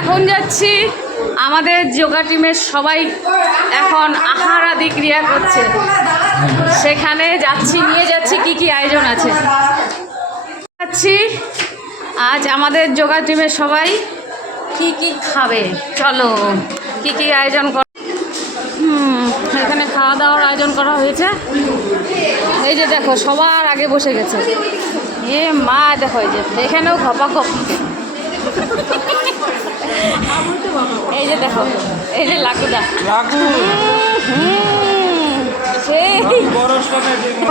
এখন যাচ্ছি, আমাদের যোগা টিমের সবাই এখন আহারাদি ক্রিয়া করছে, সেখানে যাচ্ছি, নিয়ে যাচ্ছি কি কি আয়োজন আছে। যাচ্ছি আজ আমাদের যোগা টিমের সবাই কি কি খাবে, চলো কি কি আয়োজন কর। এখানে খাওয়া দাওয়ার আয়োজন করা হয়েছে। এই যে দেখো সবার আগে বসে গেছে, এ মা দেখো এই যে এখানেও খপাখপ। এই যে দেখো এই যে লাকুদা সেই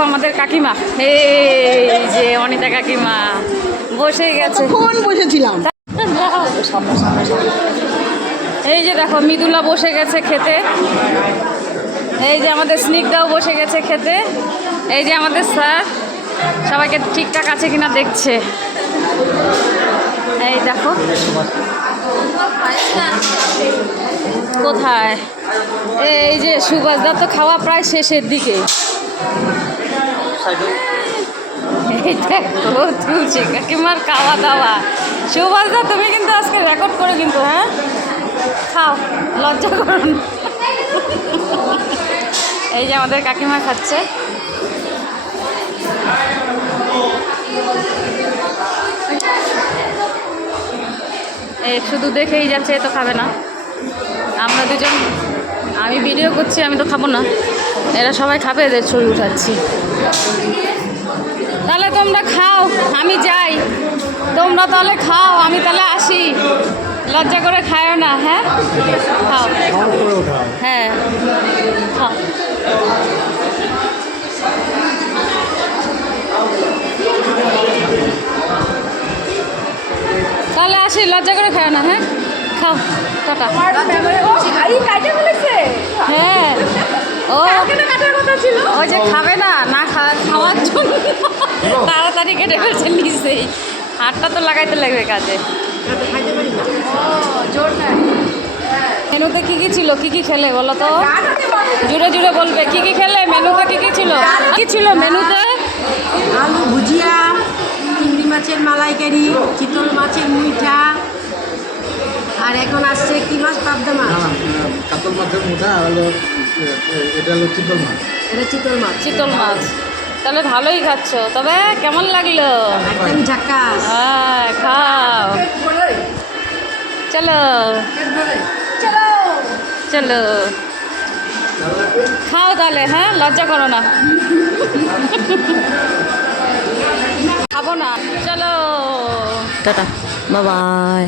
আমাদের কাকিমা, এই যে অনিতা কাকিমা বসে গেছে, বসেছিলাম। এই যে দেখো মৃদুলা বসে গেছে খেতে, এই যে আমাদের স্নিগ্ধাও বসে গেছে খেতে, এই যে আমাদের স্যার সবাইকে ঠিকঠাক আছে কিনা দেখছে। এই দেখো কোথায়, এই যে সুভাষদা তো খাওয়া প্রায় শেষের দিকে। এই দেখো তুলছি কাকিমার খাওয়া দাওয়া। সুভাষদা তুমি কিন্তু আজকে রেকর্ড করে কিন্তু, হ্যাঁ খাও, লজ্জা করুন। এই যে আমাদের কাকিমা খাচ্ছে। এই শুধু দেখেই যাচ্ছে, এ তো খাবে না। আমরা দুজন, আমি ভিডিও করছি, আমি তো খাবো না, এরা সবাই খাবে, এদের ছবি উঠাচ্ছি। তাহলে তোমরা খাও, আমি যাই, তোমরা তাহলে খাও, আমি তাহলে আসি। লজ্জা করে খায়ও না, হ্যাঁ খাও, হ্যাঁ খাও। তাহলে আসি, লজ্জা করে খায় না, হ্যাঁ খাও, টাটা। হ্যাঁ ও ওই যে খাবে না, না খাওয়ার জন্য তাড়াতাড়ি কেটে ফেলছে নিচেই। হাতটা তো লাগাইতে লাগবে কাজে। মেনুতে কি কি ছিল, কি কি খেলে বলো তো, জুড়ে জুড়ে বলবে কি কি খেলে, মেনুতে কি কি ছিল, কি ছিল মেনুতে? আলু ভুজিয়া, চিংড়ি মাছের মালাইকারি, চিতল মাছের মুইঠা, আর এখন আসছে কি মাছ, পাবদা মাছ। কাতল মাছের মুঠা আর হলো এটা হলো চিতল মাছ। এটা চিতল মাছ। চিতল মাছ, তাহলে ভালোই খাচ্ছ। তবে কেমন লাগলো? একদম ঝাক্কাস। হ্যাঁ খাও, চলো চলো খাও তাহলে, হ্যাঁ লজ্জা করো না, খাবো না, চলো টাটা, বাই বাই।